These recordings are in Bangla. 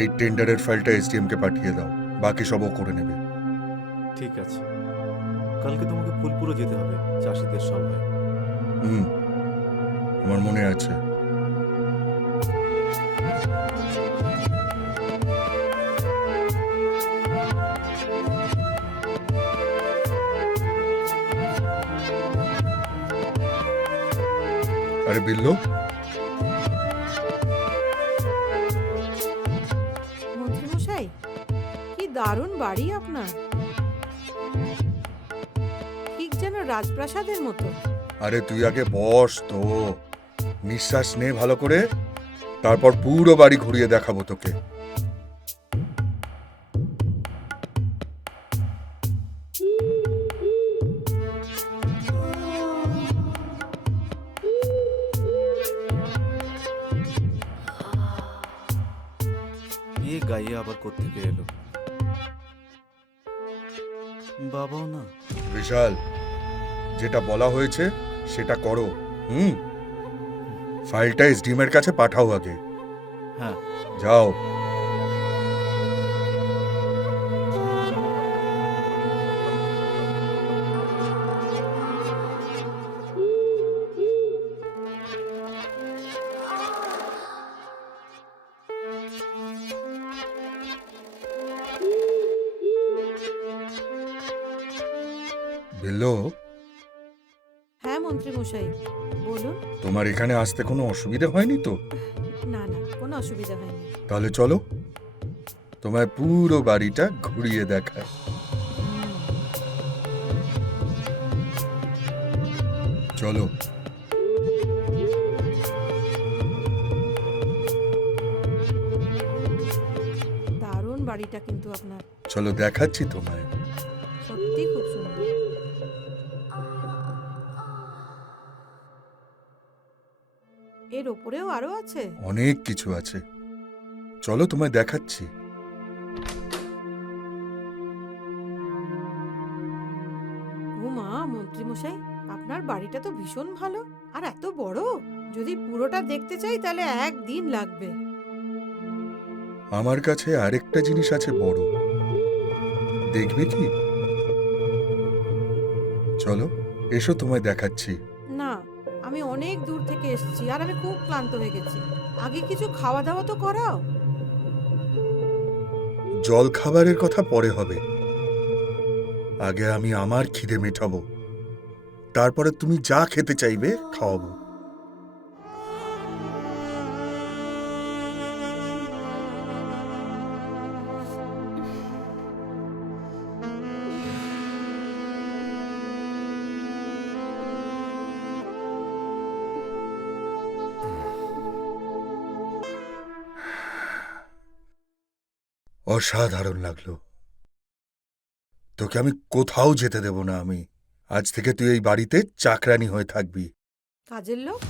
এই টেন্ডারের ফাইলটা এসডিএম কে পাঠিয়ে দাও, বাকি সব ও করে নেবে। ঠিক আছে, কালকে তোমাকে ফুলপুরে যেতে হবে চাষিদের সভায়। আমার মনে আছে। আরে বিল্লু, মন্ত্রীমশাই, কি দারুণ বাড়ি আপনার, ঠিক যেন রাজপ্রাসাদের মতো। আরে তুই আগে বস তো, নিঃশ্বাস নে ভালো করে, তারপর পুরো বাড়ি ঘুরিয়ে দেখাবো তোকে। বিয়ে গাইয়ে আবার কোত্থেকে এলো? বাবাও না। বিশাল, যেটা বলা হয়েছে সেটা করো। ফাইলটা এসডিএম এর কাছে পাঠাও আগে। হ্যাঁ, যাও। বিল্লু, হ্যাঁ মন্ত্রীমশাই, বলুন। তোমার এখানে আসতে কোনো অসুবিধা হয়নি তো? না না, কোনো অসুবিধা হয়নি। তাহলে চলো, তোমায় পুরো বাড়িটা ঘুরিয়ে দেখায়। চলো। দারুণ বাড়িটা কিন্তু আপনার, চলো দেখাচ্ছি তোমায়। সত্যি খুব সুন্দর। এর ওপরেও আরো আছে? অনেক কিছু আছে, চলো তোমায় দেখাচ্ছি। ও মা, মন্ত্রীমশাই, আপনার বাড়িটা তো ভীষণ ভালো, আর এত বড়। যদি পুরোটা দেখতে চাই তাহলে একদিন লাগবে। আমার কাছে আরেকটা জিনিস আছে বড়, দেখবে কি? চলো, এসো তোমায় দেখাচ্ছি। না, আমি অনেক দূর থেকে এসেছি আর আমি খুব ক্লান্ত হয়ে গেছি। আগে কিছু খাওয়া দাওয়া তো করাও। জল খাবারের কথা পরে হবে, আগে আমি আমার খিদে মেটাবো, তারপরে তুমি যা খেতে চাইবে খাওয়াবো। অসাধারণ লাগলো, তোকে আমি কোথাও যেতে দেব না। আমি আজ থেকে তুই এই বাড়িতে চাকরানি হয়ে থাকবি। কাজের লোক?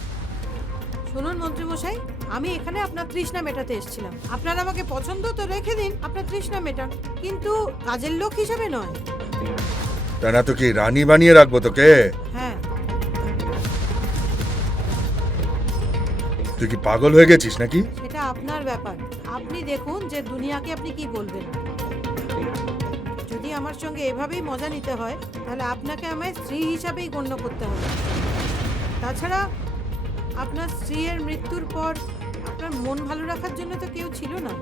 শুনুন মন্ত্রীমশাই, আমি এখানে আপনার তৃষ্ণা মেটাতে এসেছিলাম। আপনার আমাকে পছন্দ তো রেখে দিন, আপনার তৃষ্ণা মেটান, কিন্তু কাজের লোক হিসাবে নয়। তা না তো কি রানী বানিয়ে রাখবো তোকে? হ্যাঁ। তুই কি পাগল হয়ে গেছিস নাকি? সেটা আপনার ব্যাপার। আপনি দেখুন যে দুনিয়াকে আপনি কি বলবেন। যদি আমার সঙ্গে এভাবেই মজা নিতে হয় তাহলে আপনাকে আমায় স্ত্রী হিসাবেই গণ্য করতে হবে। তাছাড়া আপনার স্ত্রীর মৃত্যুর পর আপনার মন ভালো রাখার জন্য তো কেউ ছিল না।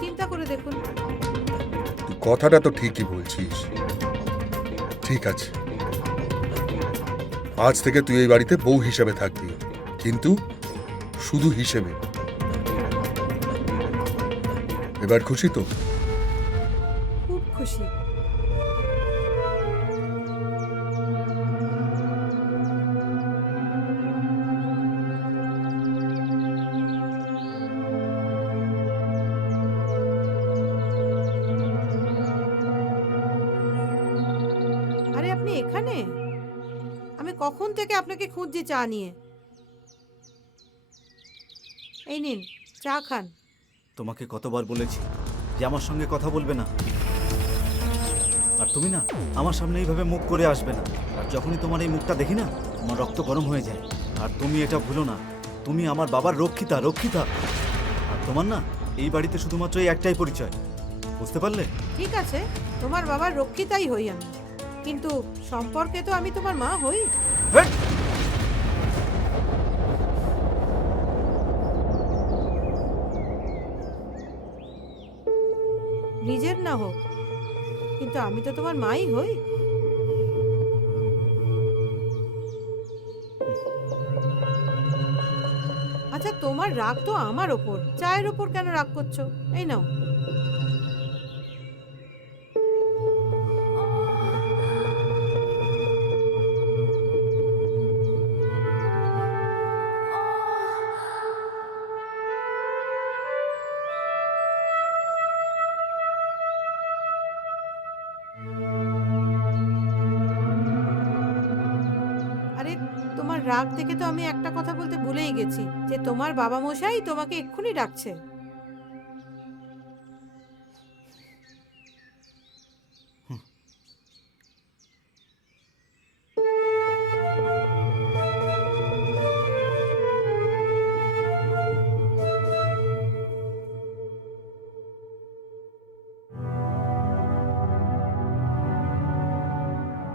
চিন্তা করে দেখুন। তুই কথাটা তো ঠিকই বলছিস। ঠিক আছে, আজ থেকে তুই এই বাড়িতে বউ হিসেবে থাকবি, কিন্তু শুধু হিসেবে। এবার খুশি তো? খুব খুশি। আরে আপনি এখানে? আমি কখন থেকে আপনাকে খুঁজছি চা নিয়ে। এই নিন চা খান। তোমাকে কতবার বলেছি যে আমার সঙ্গে কথা বলবে না, আর তুমি না আমার সামনে এইভাবে মুখ করে আসবে না। আর যখনই তোমার এই মুখটা দেখি না, আমার রক্ত গরম হয়ে যায়। আর তুমি এটা ভুলো না, তুমি আমার বাবার রক্ষিতা, রক্ষিতা। আর তোমার না এই বাড়িতে শুধুমাত্র এই একটাই পরিচয়, বুঝতে পারলে? ঠিক আছে, তোমার বাবার রক্ষিতাই হই আমি, কিন্তু সম্পর্কে তো আমি তোমার মা হই। হেই! নিজের না হোক, কিন্তু আমি তো তোমার মাই হই। আচ্ছা, তোমার রাগ তো আমার ওপর, চায়ের ওপর কেন রাগ করছো? এই নাও। আরে, তোমার রাগ দেখে তো আমি একটা কথা বলতে ভুলেই গেছি, যে তোমার বাবা মশাই তোমাকে এক্ষুনি ডাকছে।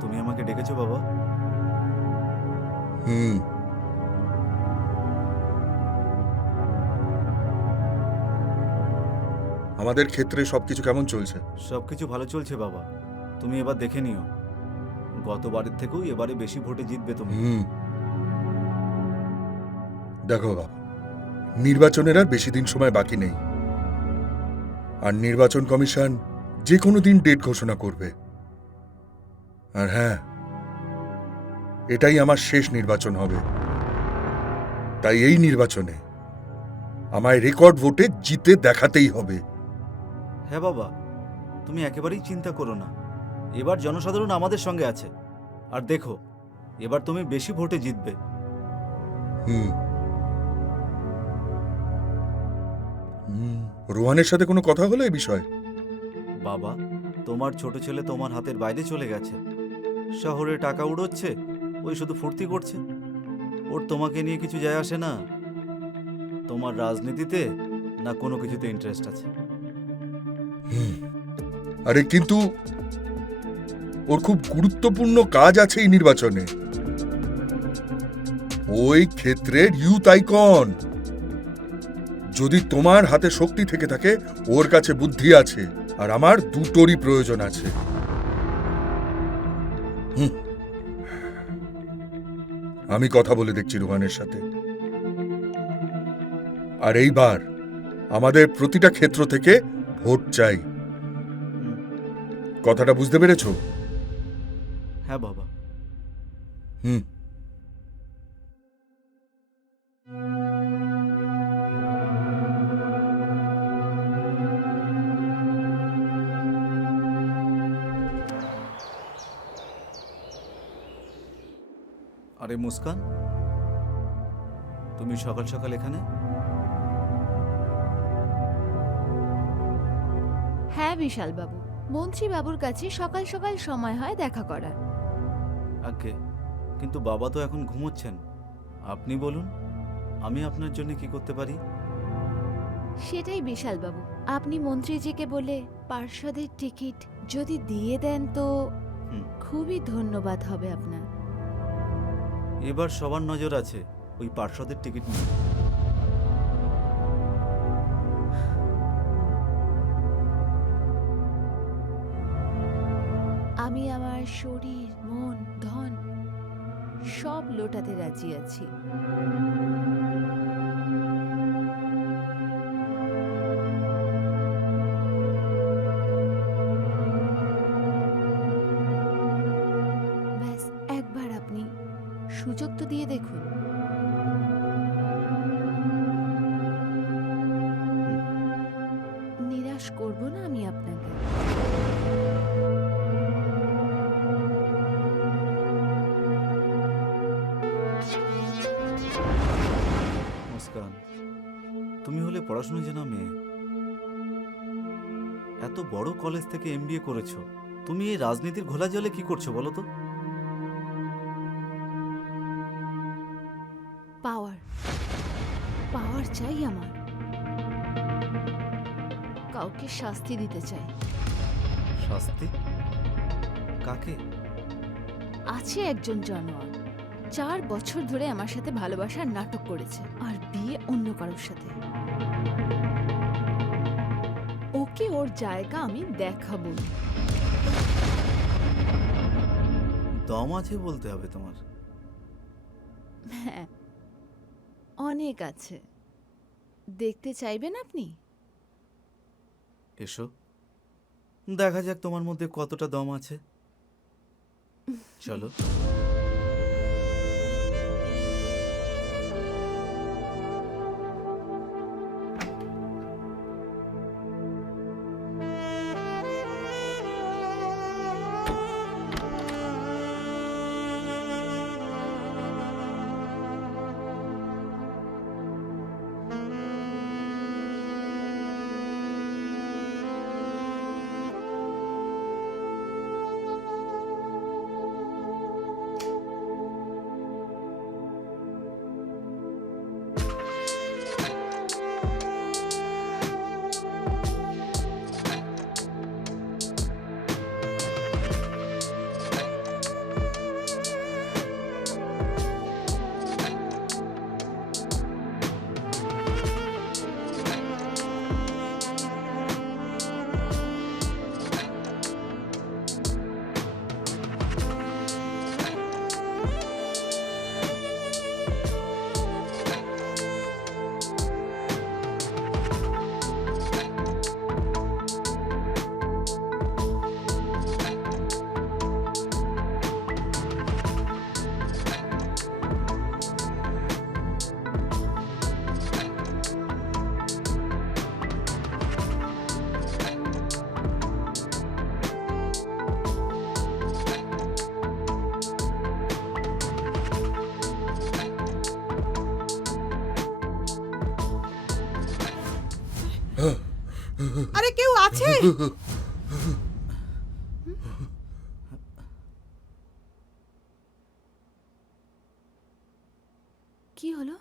তুমি আমাকে ডেকেছো বাবা? হুম। আমাদের ক্ষেত্রে সবকিছু কেমন চলছে? সবকিছু ভালো চলছে বাবা, তুমি এবার দেখে নিও। গতবারের থেকেও এবারে বেশি ভোটে জিতবে তুমি। দেখো বাবা, নির্বাচনের আর বেশি দিন সময় বাকি নেই, আর নির্বাচন কমিশন যে কোনো দিন ডেট ঘোষণা করবে। আর হ্যাঁ, এটাই আমার শেষ নির্বাচন হবে, তাই এই নির্বাচনে আমায় রেকর্ড ভোটে জিতে দেখাতেই হবে। হ্যাঁ বাবা, তুমি একেবারেই চিন্তা করো না, এবার জনসাধারণ আমাদের সঙ্গে আছে। আর দেখো, এবার তুমি বেশি ভোটে জিতবে। হুম। রোহানের সাথে কোনো কথা হলো এই বিষয়ে? বাবা, তোমার ছোট ছেলে তোমার হাতের বাইরে চলে গেছে, শহরে টাকা উড়োচ্ছে, ওই শুধু ফুর্তি করছে। ওর তোমাকে নিয়ে কিছু যায় আসে না। তোমার রাজনীতিতে না কোনো কিছুতে ইন্টারেস্ট আছে। আরে কিন্তু ওর খুব গুরুত্বপূর্ণ কাজ আছে এই নির্বাচনে। ওই ক্ষেত্রের ইউথ আইকন। যদি তোমার হাতে শক্তি থেকে থাকে, ওর কাছে বুদ্ধি আছে, আর আমার দুটোরই প্রয়োজন আছে। আমি কথা বলে দেখছি রোহানের সাথে। আর এইবার আমাদের প্রতিটা ক্ষেত্র থেকে ভোট চাই। কথাটা বুঝতে পেরেছো? হ্যাঁ বাবা। হুম। আরে মুস্কান, তুমি সকাল সকাল এখানে? হ্যাঁ বিশাল বাবু, মন্ত্রী বাবুর কাছে সকাল সকাল সময় হয় দেখা করার। আজ্ঞে, কিন্তু বাবা তো এখন ঘুমোচ্ছেন। আপনি বলুন, আমি আপনার জন্য কি করতে পারি? সেটাই বিশাল বাবু, আপনি মন্ত্রীজিকে বলে পার্ষদের টিকিট যদি দিয়ে দেন তো হুম। খুবই ধন্যবাদ হবে আপনার। এবার সবার নজর আছে ওই পার্ষদের টিকিট নিয়ে। আমি আমার শরীর, মন, ধন সব লোটাতে রাজি আছি। ব্যাস একবার আপনি সুযোগ তো দিয়ে দেখুন। নিরাশ করব না আমি আপনাকে। মুস্কান, তুমি হলে পড়াশোনা জানা মেয়ে। এত বড় কলেজ থেকে এমবিএ করেছো, তুমি এই রাজনীতির ঘোলা জলে কি করছো বলো তো? পাওয়ার পাওয়ার চাই আমার। কাউকে শাস্তি দিতে চাই। শাস্তি? কাকে? আছে একজন জানোয়ার, 4 বছর ধরে আমার সাথে ভালোবাসার নাটক করেছে আর বিয়ে অন্য কারোর সাথে। ওকে ওর জায়গা আমি দেখাবো। দম আছে বলতে হবে তোমার। হ্যাঁ, অনেক আছে। দেখতে চাইবেন আপনি? এসো, দেখা যাক তোমার মধ্যে কতটা দম আছে। চলো। আরে কেউ আছে? কি হলো?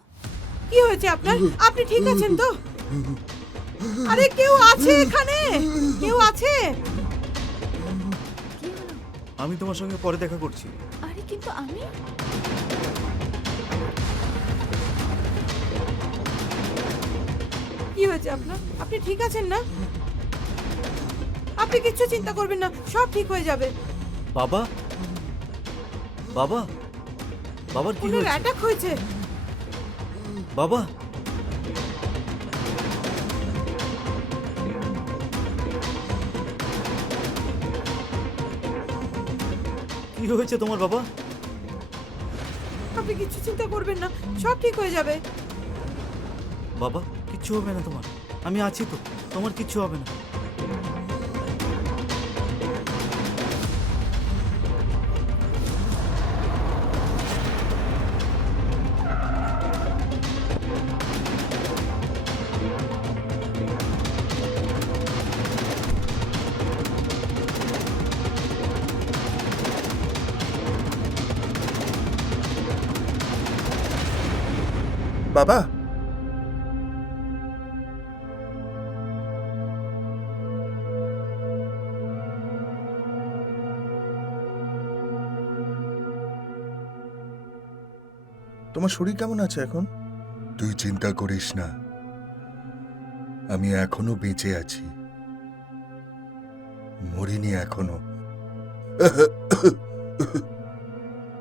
কি হয়েছে আপনার? আপনি ঠিক আছেন তো? আরে কেউ আছে এখানে? কেউ আছে? কি হলো? আমি তোমার সঙ্গে পরে দেখা করছি। আরে কিন্তু আমি কি হয়েছে আপনার? আপনি ঠিক আছেন না? আপনি কিচ্ছু চিন্তা করবেন না, সব ঠিক হয়ে যাবে। বাবা, বাবা, বাবার কি ওনার হয়েছে? অ্যাটাক হয়েছে। বাবা, কি হয়েছে তোমার বাবা? আপনি কিচ্ছু চিন্তা করবেন না, সব ঠিক হয়ে যাবে। বাবা, কিচ্ছু হবে না তোমার। আমি আছি তো, তোমার কিচ্ছু হবে না। বাবা, তোমার শরীর কেমন আছে এখন? তুই চিন্তা করিস না, আমি এখনো বেঁচে আছি, মরিনি এখনো।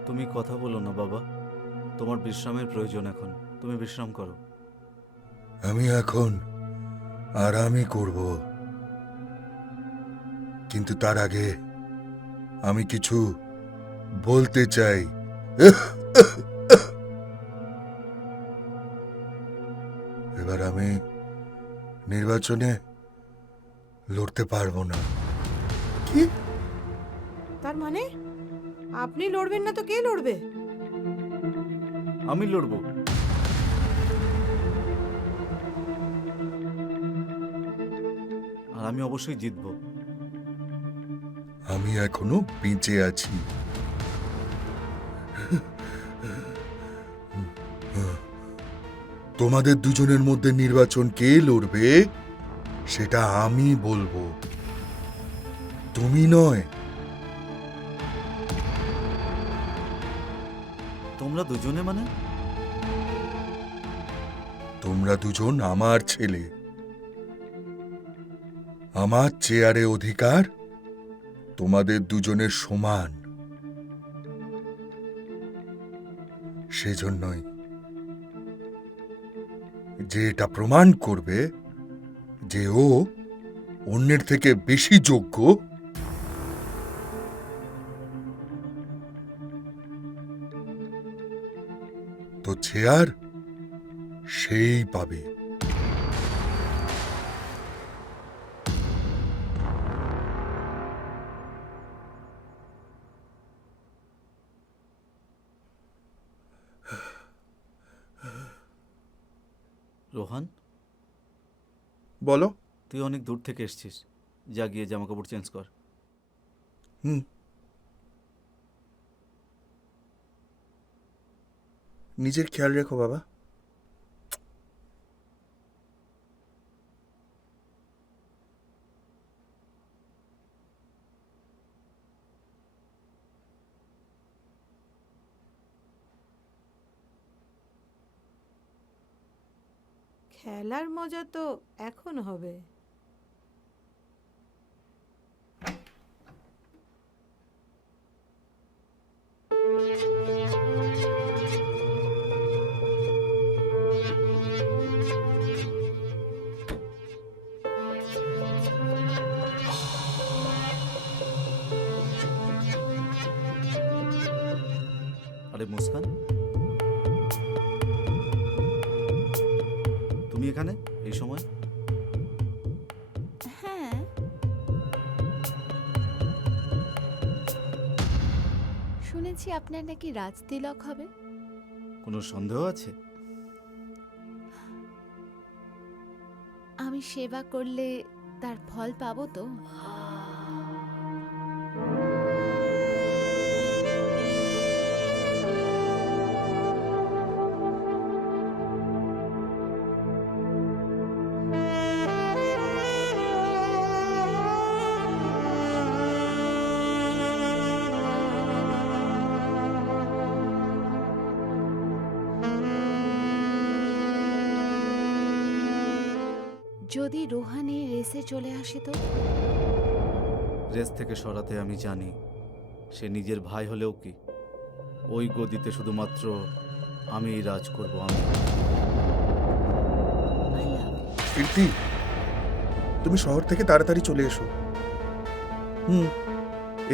তুমি কথা বলো না বাবা, তোমার বিশ্রামের প্রয়োজন এখন, তুমি বিশ্রাম করো। আমি এখন আরামই করব, কিন্তু তার আগে আমি কিছু বলতে চাই। এবার আমি নির্বাচনে লড়তে পারবো না। কি? তার মানে আপনি লড়বেন না তো কে লড়বে? আমি লড়বো। আর আমি অবশ্যই জিতবো। আমি এখনো বেঁচে আছি। তোমাদের দুজনের মধ্যে নির্বাচন কে লড়বে সেটা আমি বলবো, তুমি নয়। তোমরা দুজনে মানে? তোমরা দুজন আমার ছেলে, আমার চেয়ারে অধিকার তোমাদের দুজনের সমান। সেজন্যই যে এটা প্রমাণ করবে যে ও অন্যের থেকে বেশি যোগ্য, তো চেয়ার সেই পাবে। রোহান, বলো। তুই অনেক দূর থেকে এসেছিস, যা গিয়ে জামা কাপড় চেঞ্জ কর। হুম, নিজের খেয়াল রেখো বাবা। খেলার মজা তো এখন হবে। আরে মুস্কান, তুমি এখানে এই সময়? হ্যাঁ, শুনেছি আপনার নাকি রাজতিলক হবে। কোনো সন্দেহ আছে? আমি সেবা করলে তার ফল পাবো তো? যদি রোহানে রেসে চলে আসে তো? রেস থেকে সরাতে আমি জানি, সে নিজের ভাই হলেও কি, ওই গদিতে শুধুমাত্র আমিই রাজ করব। আমি I love you. কীর্তি, তুমি শহর থেকে তাড়াতাড়ি চলে এসো।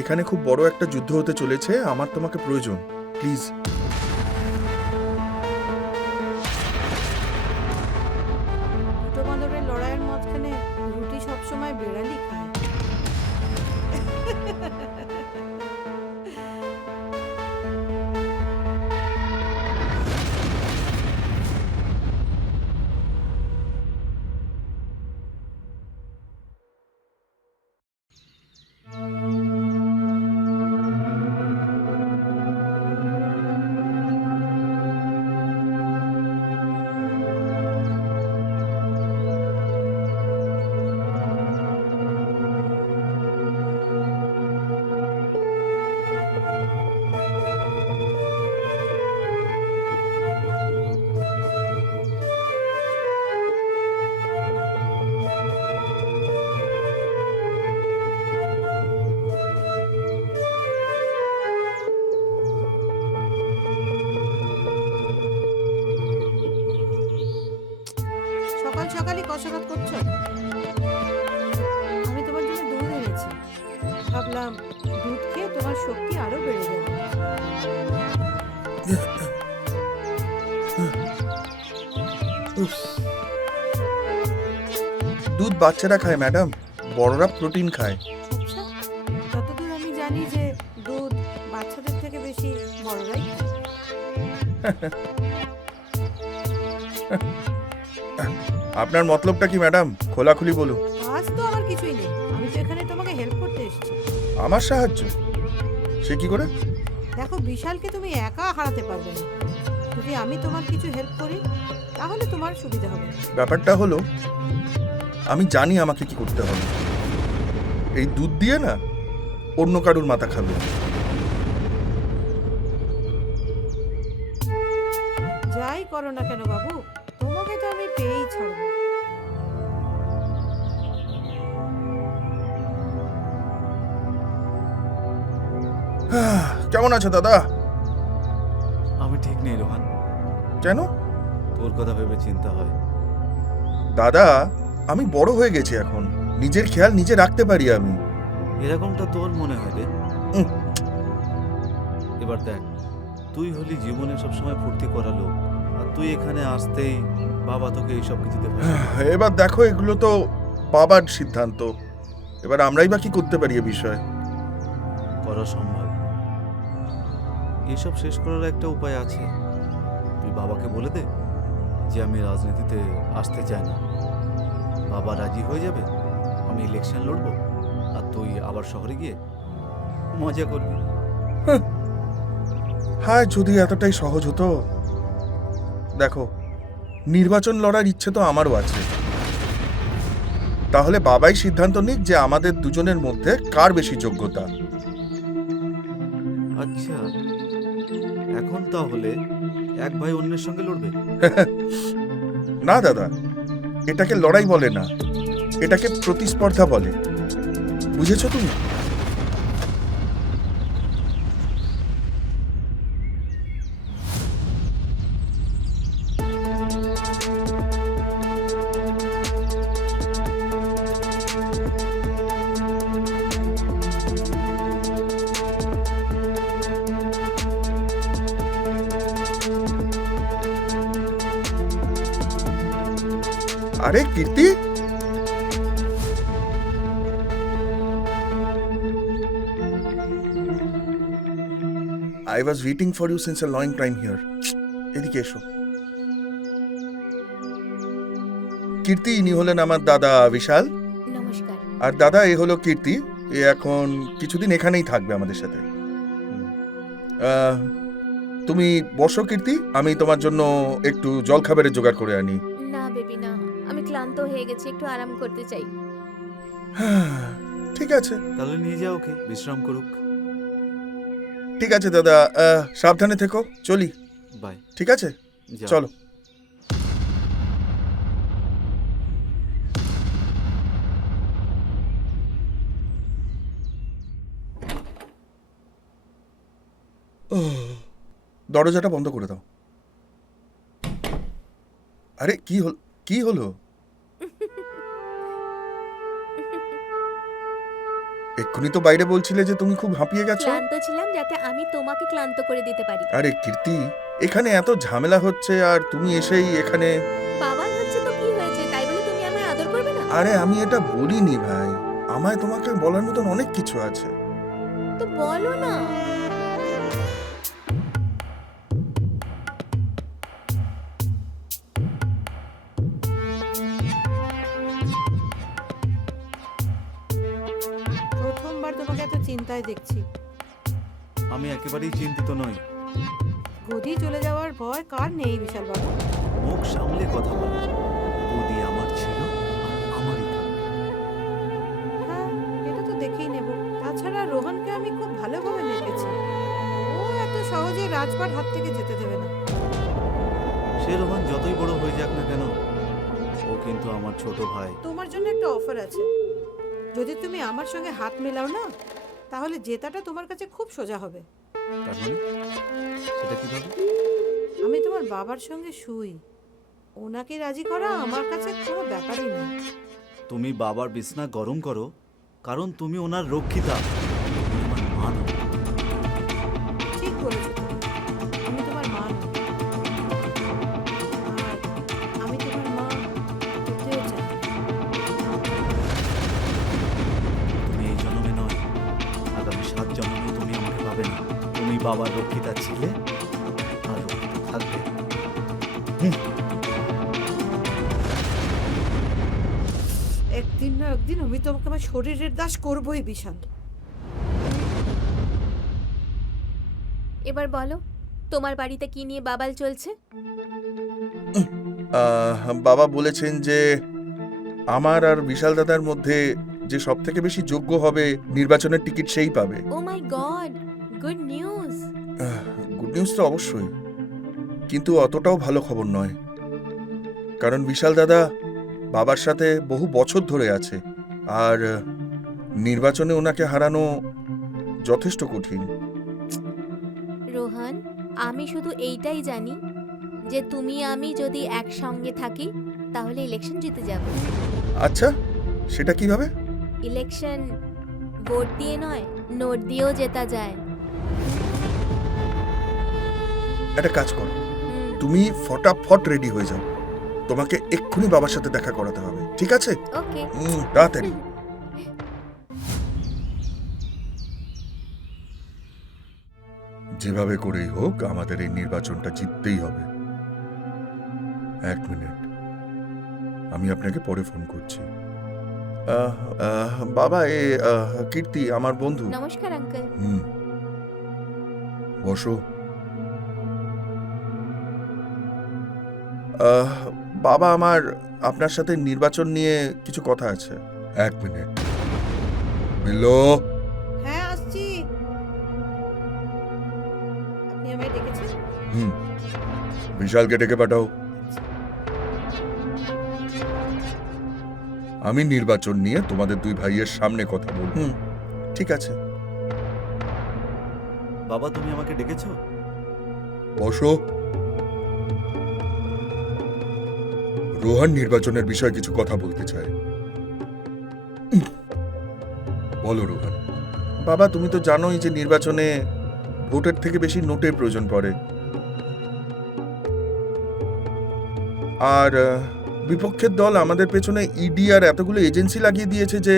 এখানে খুব বড় একটা যুদ্ধ হতে চলেছে, আমার তোমাকে প্রয়োজন, প্লিজ। দুটো বাঁদরের লড়াইয়ের মাঝখানে রুটি সবসময় বেড়ালি খায়। কসরত করছো? আমি তোমার জন্য দুধ এনেছি, ভাবলাম দুধ খেয়ে তোমার শক্তি আরো বেড়ে যাবে। উফ। দুধ বাচ্চারা খায় ম্যাডাম, বড়রা প্রোটিন খায়। আচ্ছা, যতদূর আমি জানি যে দুধ বাচ্চাদের থেকে বেশি বড়রাই খায়। আপনার মতলবটা কি ম্যাডাম, খোলাখুলি বলুন। আজ তো আমার কিছুই নেই, আমি তো এখানে তোমাকে হেল্প করতে এসেছি। আমার সাহায্য? সে কি করে? দেখো, বিশালকে তুমি একা হারাতে পারবে না। যদি আমি তোমার কিছু হেল্প করি তাহলে তোমার সুবিধা হবে। ব্যাপারটা হলো, আমি জানি আমাকে কি করতে হবে। এই দুধ দিয়ে না অন্য কারুর মাথা খাবে। যাই করো না কেন বাবু, তোমাকে তো আমি পেয়েই ছাড়বো। কেমন আছো দাদা? আমি ঠিক নেই রোহান, কেন? তোর কথা ভেবে চিন্তা হয়। দাদা, আমি বড় হয়ে গেছি এখন, নিজের খেয়াল নিজে রাখতে পারি আমি। এরকমটা তোর মনে হয় রে? উম। এবার দেখ, তুই হলি জীবনে সবসময় ফুর্তি করা লোক, আর তুই এখানে আসতেই বাবা তোকে এইসব কিছুতে ফাঁসিয়ে দিল। এবার দেখো, এগুলো তো বাবার সিদ্ধান্ত, এবার আমরাই বা কি করতে পারি এ বিষয়ে। করা সম্ভব। এসব শেষ করার একটা উপায় আছে। তুই বাবাকে বলে দে যে আমি রাজনীতিতে আসতে চাই না। বাবা রাজি হয়ে যাবে, আমি ইলেকশন লড়বো, আর তুই আবার শহরে গিয়ে মজা করবি। হ্যাঁ, যদি এতটাই সহজ হতো। দেখো, নির্বাচন লড়ার ইচ্ছে তো আমারও আছে। তাহলে বাবাই সিদ্ধান্ত নিক যে আমাদের দুজনের মধ্যে কার বেশি যোগ্যতা। আচ্ছা, এখন তাহলে এক ভাই অন্যের সঙ্গে লড়বে? না দাদা, এটাকে লড়াই বলে না, এটাকে প্রতিস্পর্ধা বলে। বুঝেছো তুমি? আরে কীর্তি, I was waiting for you since a long time here. এদিকে এসো। কীর্তি, ইনি হলেন আমার দাদা বিশাল। নমস্কার। আর দাদা, এ হলো কীর্তি। এ এখন কিছুদিন এখানেই থাকবে আমাদের সাথে। তুমি বসো কীর্তি, আমি তোমার জন্য একটু জলখাবারের জোগাড় করে আনি। না বেবি না, আমি ক্লান্ত হয়ে গেছি, একটু আরাম করতে চাই। ঠিক আছে, তাহলে নিয়ে যাও, ওকে বিশ্রাম করুক। ঠিক আছে দাদা, সাবধানে থেকো, চলি। বাই। ঠিক আছে, যাও। চলো। দরজাটা বন্ধ করে দাও। আরে কি হল, কি হলো? এক্ষুনি তো বাইরে বলছিলে যে তুমি খুব হাঁপিয়ে গেছো। ক্লান্ত ছিলাম যাতে আমি তোমাকে ক্লান্ত করে দিতে পারি। আরে কীর্তি, এখানে এত ঝামেলা হচ্ছে আর তুমি এসেই এখানে। বাবা হচ্ছে তো কি হয়েছে, তাই বলে তুমি আমায় আদর করবে না? আরে আমি এটা বলিনি ভাই, আমায় তোমাকে বলার মতন অনেক কিছু আছে। তো বলো না। প্রথমবার তোমাকে এত চিন্তায় দেখছি। আমি একেবারেই চিন্তিত নই। গদি চলে যাওয়ার ভয় কার নেই বিশাল বাবু? মুখ সামলে কথা বলো। বৌদি আমার ছিল আর আমারই থাকবে। হ্যাঁ, এটা তো দেখেই নেব। তাছাড়া রোহনকে আমি খুব ভালোভাবে মেপেছি, ও এত সহজে রাজপাট হাত থেকে যেতে দেবে না। সে রোহন যতই বড় হয়ে যাক না কেন, ও কিন্তু আমার ছোট ভাই। তোমার জন্য একটা অফার আছে। যদি তুমি আমার সঙ্গে হাত মেলাও না, তাহলে জেতাটা তোমার কাছে খুব সোজা হবে। তার মানে সেটা কিভাবে? আমি তোমার বাবার সঙ্গে শুই, ওনাকে রাজি করা আমার কাছে কোনো ব্যাপারই না। তুমি বাবার বিছনা গরম করো, কারণ তুমি ওনার রক্ষিতা। তুমি আমার মা নও। ঠিক বলেছো তুমি। আমি তোমার মা নই। আর আমি তোমার মা হতেও চাই। তুমি এই জন্মে নয়, আগামী 7 জন্মে তুমি আমাকে পাবে না। তুমি বাবার রক্ষিতা ছিলে আর রক্ষিতা থাকবে। একদিন না একদিন আমি তোমাকে আমার শরীরের দাস করবোই বিশাল। এবার বলো, তোমার বাড়িতে কি নিয়ে বাবাল চলছে? বাবা বলেছেন যে আমার আর বিশাল দাদার মধ্যে যে সব থেকে বেশি যোগ্য হবে নির্বাচনের টিকিট সেই পাবে। Oh my god, good news. Good news তো অবশ্যই, কিন্তু অতটাও ভালো খবর নয়। কারণ বিশাল দাদা বাবার সাথে বহু বছর ধরে আছে, আর নির্বাচনে ওনাকে হারানো যথেষ্ট কঠিন। রোহান, আমি শুধু এইটাই জানি যে তুমি আমি যদি একসঙ্গে থাকি তাহলে ইলেকশন জিতে যাব। আচ্ছা, সেটা কিভাবে? ইলেকশন ভোট দিয়ে নয়, নোট দিয়েও জেতা যায়। একটা কাজ করো, হুম, তুমি ফটাফট রেডি হয়ে যাও। তোমাকে এক্ষুনি বাবার সাথে দেখা করাতে হবে, ঠিক আছে? ওকে। তাড়াতাড়ি। যেভাবে করেই হোক আমাদের এই নির্বাচনটা জিততেই হবে। 1 মিনিট, আমি আপনাকে পরে ফোন করছি। বাবা, কীর্তি আমার বন্ধু। নমস্কার আঙ্কেল। হুম, বসো। বাবা, আমার আপনার সাথে নির্বাচন নিয়ে কিছু কথা আছে। 1 মিনিট। মিলো, হ্যাঁ, আসছি। আপনি আমায় ডেকেছেন? হুম, বিশালকে ডেকে পাঠাও। আমি নির্বাচন নিয়ে তোমাদের 2 ভাইয়ের সামনে কথা বলবো। ঠিক আছে। বাবা, তুমি আমাকে ডেকেছো? বসো। রোহান নির্বাচনের বিষয়ে কিছু কথা বলতে চায়। বলো রোহান। বাবা, তুমি তো জানোই যে নির্বাচনে ভোটের থেকে বেশি নোটের প্রয়োজন পড়ে। আর বিপক্ষের দল আমাদের পেছনে ইডি আর এতগুলো এজেন্সি লাগিয়ে দিয়েছে যে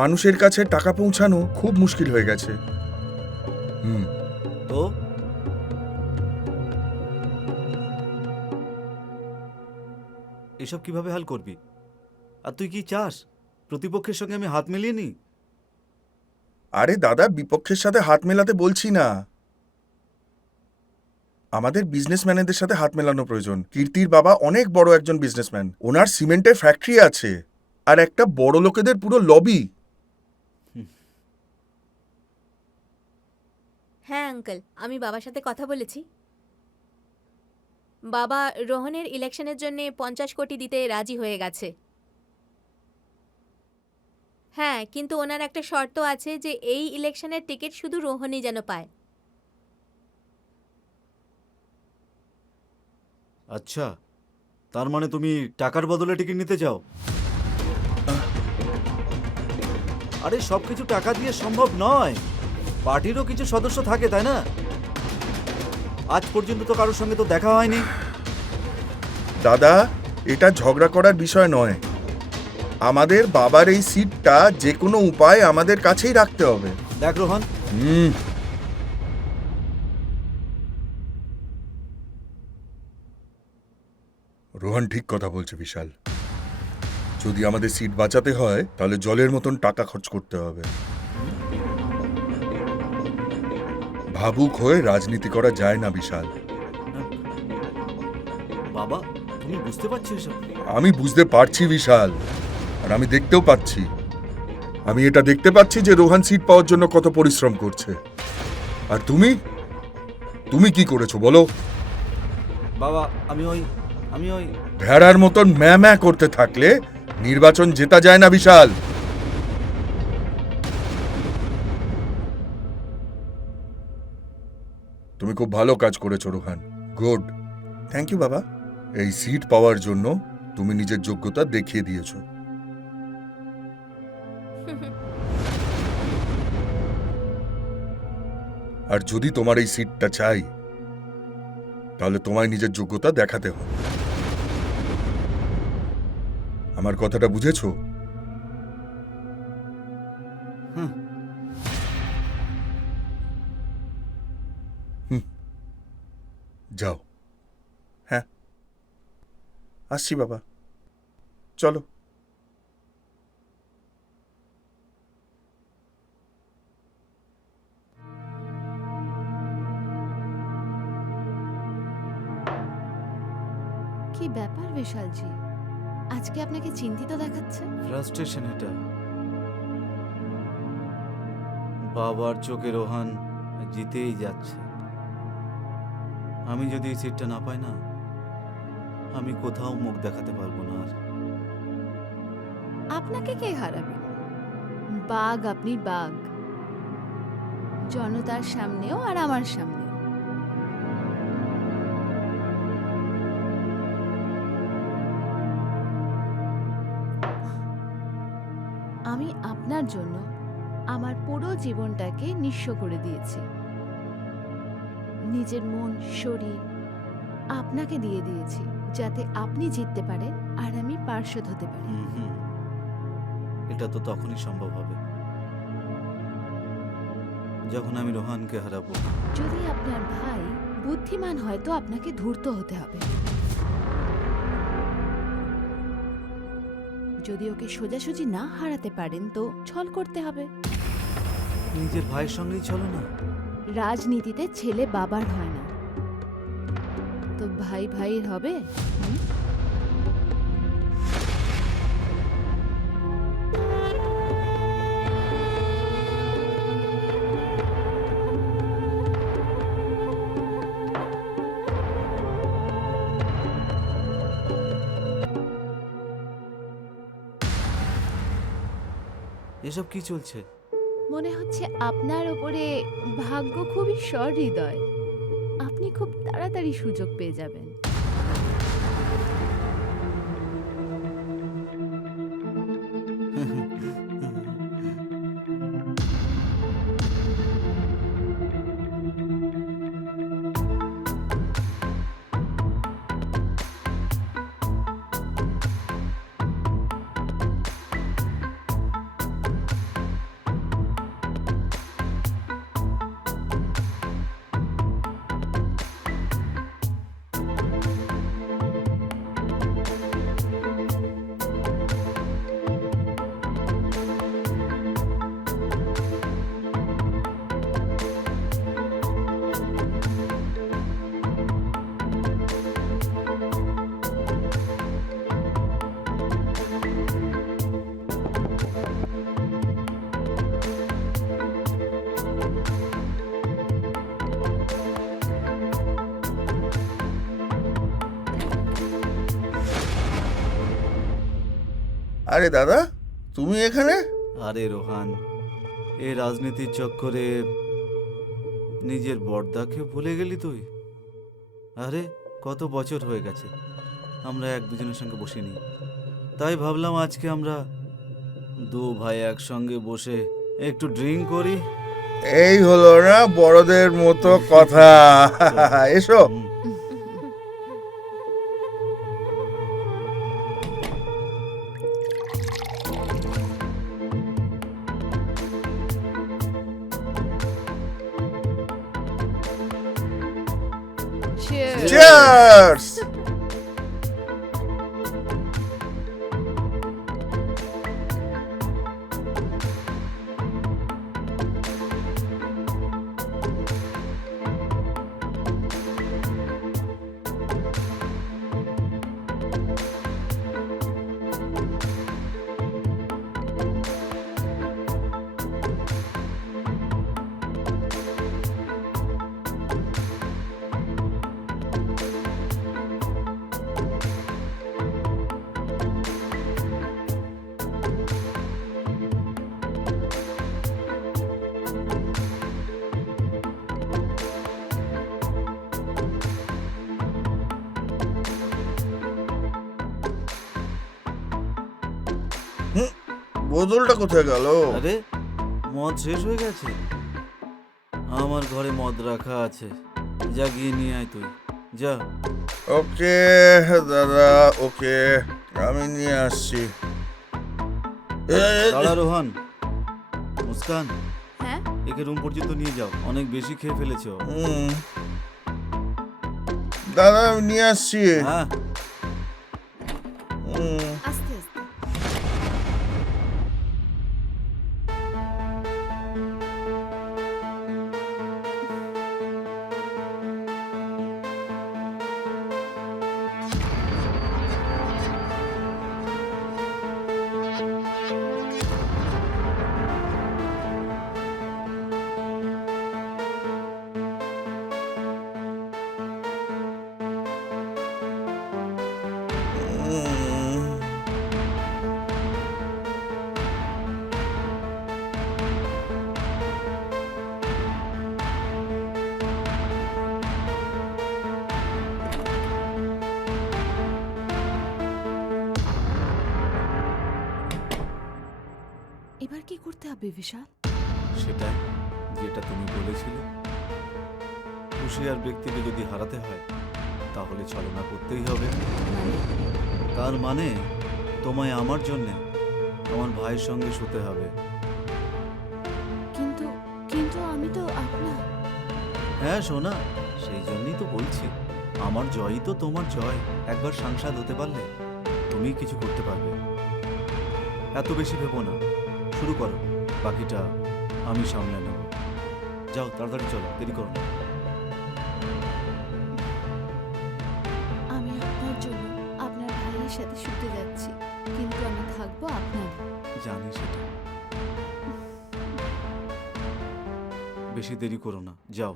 মানুষের কাছে টাকা পৌঁছানো খুব মুশকিল হয়ে গেছে। হুম, তো এসব কিভাবে হাল করবি? আর তুই কি চাস প্রতিপক্ষের সঙ্গে আমি হাত মিলিয়ে নিই? আরে দাদা, বিপক্ষের সাথে হাত মেলাতে বলছি না, আমাদের বিজনেসম্যানদের সাথে হাত মেলানো প্রয়োজন। কীর্তির বাবা অনেক বড় একজন বিজনেসম্যান, ওনার সিমেন্টের ফ্যাক্টরি আছে, আর একটা বড় লোকেদের পুরো লবি। হ্যাঁ আঙ্কেল, আমি বাবার সাথে কথা বলেছি। বাবা রোহনের ইলেকশনের জন্য 50 কোটি দিতে রাজি হয়ে গেছে। হ্যাঁ, কিন্তু ওনার একটা শর্ত আছে যে এই ইলেকশনের টিকিট শুধু রোহনই যেন পায়। আচ্ছা, তার মানে তুমি টাকার বদলে টিকিট নিতে চাও? আরে সবকিছু টাকা দিয়ে সম্ভব নয়। পার্টিরও কিছু সদস্য থাকে, তাই না? আজ পর্যন্ত তো কারোর সঙ্গে তো দেখা হয়নি। দাদা, এটা ঝগড়া করার বিষয় নয়। আমাদের বাবার এই সিটটা যে কোনো উপায়ে আমাদের কাছেই রাখতে হবে। দেখ রোহন, হুম, রোহান ঠিক কথা বলছে বিশাল। যদি আমাদের সিট বাঁচাতে হয় তাহলে জলের মতন টাকা খরচ করতে হবে। ভাবুক হয়ে রাজনীতি করা যায় না বিশাল। বাবা, তুমি বুঝতে পারছো এসব? আমি বুঝতে পারছি বিশাল, আর আমি দেখতেও পাচ্ছি। আমি এটা দেখতে পাচ্ছি যে রোহান সিট পাওয়ার জন্য কত পরিশ্রম করছে। আর তুমি তুমি কি করেছো বলো? বাবা, আমি ওই ভেড়ার মতন ম্যা ম্যা করতে থাকলে নির্বাচন জেতা যায় না বিশাল। তুমি খুব ভালো কাজ করেছো রোহান, গুড। থ্যাংক ইউ বাবা। এই সিট পাওয়ার জন্য তুমি নিজের যোগ্যতা দেখিয়ে দিয়েছো। আর যদি তোমার এই সিটটা চাই, তাহলে তোমায় নিজের যোগ্যতা দেখাতে হবে। আমার কথাটা বুঝেছো? যাও। হ্যাঁ, আসছি বাবা, চলো। কি ব্যাপার বিশালজি, আজকে আপনাকে চিন্তিত দেখাচ্ছে? ফ্রাস্ট্রেশন এটা। বাবার চোখে রোহান জিতেই যাচ্ছে। আমি যদি এই সিটটা না পাই না, আমি কোথাও মুখ দেখাতে পারবো না আর। আপনাকে কে হারাবে? বাঘ আপনি, বাঘ, জনতার সামনেও আর আমার সামনেও। আমি আপনার জন্য আমার পুরো জীবনটাকে নিঃস্ব করে দিয়েছি। নিজের মন, শরীর আপনাকে দিয়ে দিয়েছি, যাতে আপনি জিততে পারেন আর আমি পার্ষদ হতে পারি। এটা তো তখনই সম্ভব হবে যখন আমি রোহানকে হারাবো। যদি আপনার ভাই বুদ্ধিমান হয় তো আপনাকে ধূর্ত হতে হবে। যদি ওকে সোজাসুজি না হারাতে পারেন তো ছল করতে হবে। নিজের ভাইয়ের সঙ্গেই চলো না। রাজনীতিতে ছেলে বাবার হয় না, তো ভাই ভাইয়ের হবে। এসব কি চলছে? মনে হচ্ছে আপনার ওপরে ভাগ্য খুবই সহৃদয়। আপনি খুব তাড়াতাড়ি সুযোগ পেয়ে যাবেন। আরে দাদা, তুমি এখানে? আরে রোহান, এই রাজনীতির চক্করে নিজের বড়দাকে ভুলে গেলি তুই? আরে কত বছর হয়ে গেছে আমরা এক দুজনের সঙ্গে বসিনি, তাই ভাবলাম আজকে আমরা দু ভাই একসঙ্গে বসে একটু ড্রিঙ্ক করি। এই হলো না বড়দের মতো কথা। এসো। হুম, Cheers! চিয়ার্স। বোতলটা কোথায় গেল? আরে মদ শেষ হয়ে গেছে। আমার ঘরে মদ রাখা আছে, যা গিয়ে নিয়ে আয় তুই, যা। ওকে দাদা, ওকে, আমি নিয়ে আসছি। দাঁড়া রোহন, মুস্কান, হ্যাঁ একে রুম পর্যন্ত নিয়ে যাও, অনেক বেশি খেয়ে ফেলেছো। দাদা আমি নিয়ে আসছি। হ্যাঁ, আস্তে আস্তে। এবার কি করতে হবে বিশাল? সেটাই যেটা তুমি বলেছিলে, হুঁশিয়ার ব্যক্তিকে যদি হারাতে হয় তাহলে ছলনা করতেই হবে। তার মানে তোমায় আমার জন্যে আমার ভাইয়ের সঙ্গে শুতে হবে। কিন্তু কিন্তু আমি তো আপনার। হ্যাঁ সোনা, সেই জন্যই তো বলছি, আমার জয়ই তো তোমার জয়। একবার সাংসদ হতে পারলে তুমি কিছু করতে পারবে। এত বেশি ভেবো না, শুরু করো, বাকিটা আমি সামলে নেব। যাও তাড়াতাড়ি চলো, দেরি করো না। আমি আপনার জন্য আপনার ভাইয়ের সাথে শুতে যাচ্ছি, কিন্তু আমি থাকবো আপনার। জানি সেটা। বেশি দেরি করো না, যাও।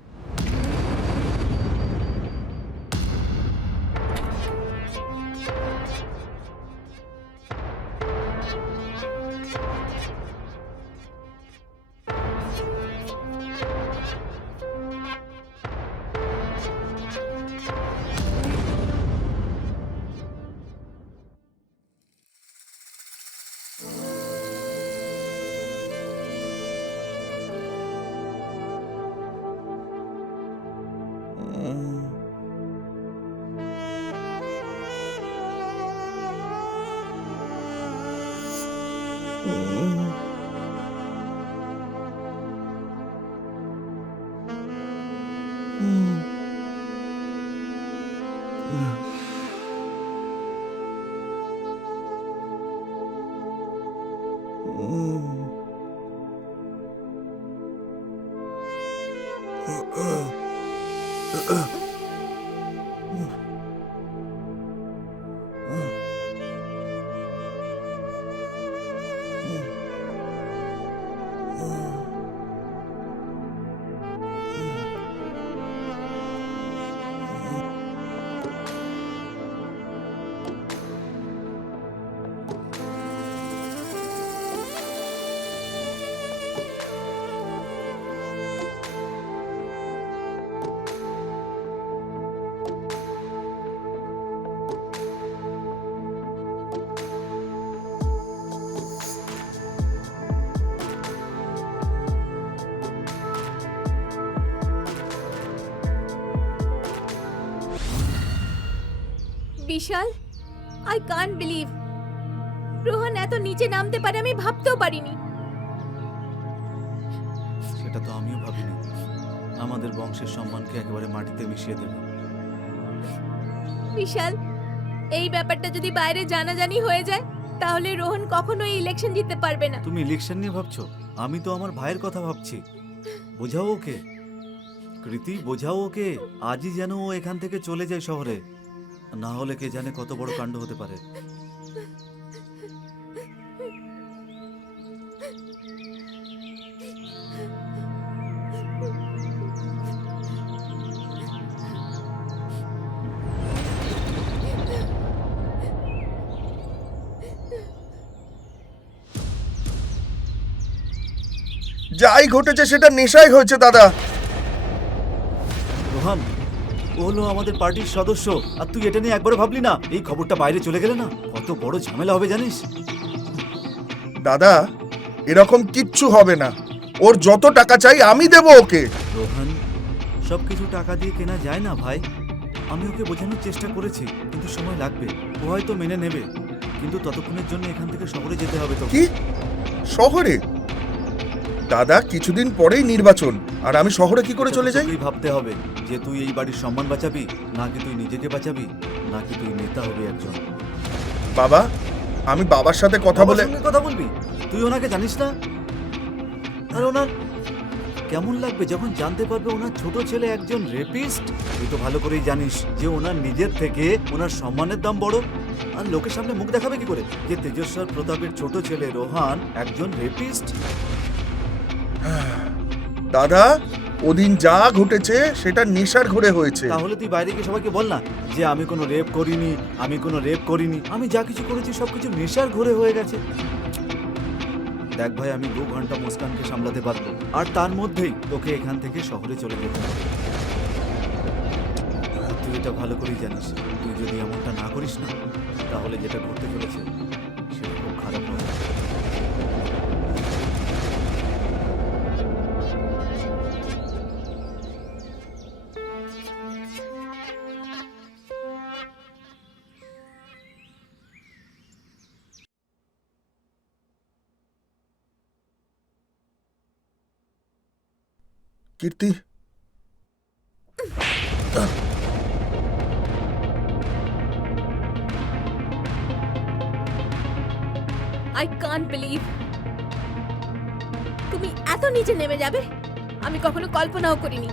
বিশাল, আই কান্ট বিলিভ রোহন এত নিচে নামতে পারে, আমি ভাবতেও পারিনি। সেটা তো আমিও ভাবিনি, আমাদের বংশের সম্মানকে একেবারে মাটিতে মিশিয়ে দেবে। বিশাল, এই ব্যাপারটা যদি বাইরে জানাজানি হয়ে যায় তাহলে রোহন কখনোই ইলেকশন জিততে পারবে না। তুমি ইলেকশন নিয়ে ভাবছো? আমি তো আমার ভাইয়ের কথা ভাবছি। বোঝাও ওকে কৃতি, বোঝাও ওকে। আজই যেন ও এখান থেকে চলে যায় শহরে, না হলে কে জানে কত বড় কাণ্ড হতে পারে। যাই ঘটেছে সেটা নেশাই হয়েছে দাদা। রোহান, ও হলো আমাদের পার্টির সদস্য, আর তুই এটা নিয়ে একবারও ভাবলি না? এই খবরটা বাইরে চলে গেলে না কত বড় ঝামেলা হবে জানিস? দাদা এরকম কিচ্ছু হবে না, ওর যত টাকা চাই আমি দেবো ওকে। রোহন, সব কিছু টাকা দিয়ে কেনা যায় না ভাই। আমি ওকে বোঝানোর চেষ্টা করেছি, কিন্তু সময় লাগবে। ও হয়তো মেনে নেবে, কিন্তু ততক্ষণের জন্য এখান থেকে শহরে যেতে হবে তো। কি শহরে? দাদা কিছুদিন পরেই নির্বাচন, আর আমি শহরে কি করে চলে যাই? তুই ভাবতে হবে যে তুই এই বাড়ির সম্মান বাঁচাবি, নাকি তুই নিজেকে বাঁচাবি, নাকি তুই নেতা হবি একজন। বাবা, আমি বাবার সাথে কথা বাবার বলে সঙ্গে কথা বলবি? তুই ওনাকে জানিস না? আর ওনার কেমন লাগবে যখন জানতে পারবে ওনার ছোট ছেলে একজন রেপিস্ট? তুই তো ভালো করেই জানিস যে ওনার নিজের থেকে ওনার সম্মানের দাম বড়। আর লোকের সামনে মুখ দেখাবে কি করে যে তেজস্বর প্রতাপের ছোট ছেলে রোহান একজন রেপিস্ট? দাদা ওদিন যা ঘটেছে সেটা নেশার ঘরে হয়েছে। তাহলে তুই বাইরে গিয়ে সবাইকে বল না যে আমি কোনো রেপ করিনি, আমি কোনো রেপ করিনি, আমি যা কিছু করেছি সবকিছু নেশার ঘরে হয়ে গেছে। দেখ ভাই, আমি 2 ঘন্টা মুস্কানকে সামলাতে পারবো, আর তার মধ্যেই তোকে এখান থেকে শহরে চলে যেতে হবে। তুই এটা ভালো করেই জানিস, তুই যদি এমনটা না করিস না, তাহলে যেটা ঘটতে চলেছে সেটা খুব খারাপ হবে। কীর্তি, আই কান্ট বিলিভ তুমি এত নিচে নেমে যাবে, আমি কখনো কল্পনাও করিনি।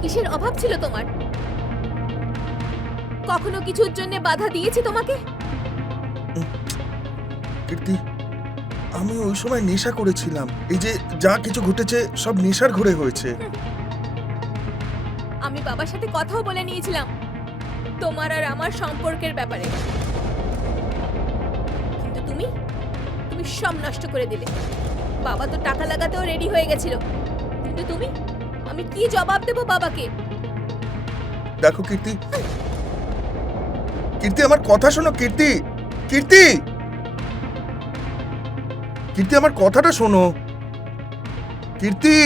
কিসের অভাব ছিল তোমার? কখনো কিছুর জন্য বাধা দিয়েছি তোমাকে? কীর্তি, আমি ওই সময় নেশা করেছিলাম। এই যে যা কিছু ঘটেছে সব নেশার ঘরে হয়েছে। আমি বাবার সাথে কথাও বলে নিয়েছিলাম তোমার আর আমার সম্পর্কের ব্যাপারে, কিন্তু তুমি তুমি সব নষ্ট করে দিলে। বাবা তো টাকা লাগাতেও রেডি হয়ে গেছিল, কিন্তু তুমি, আমি কি জবাব দেব বাবাকে? দেখো কীর্তি, কীর্তি আমার কথা শোনো। কীর্তি, কীর্তি, কীর্তি আমার কথাটা শোনো। কীর্তি,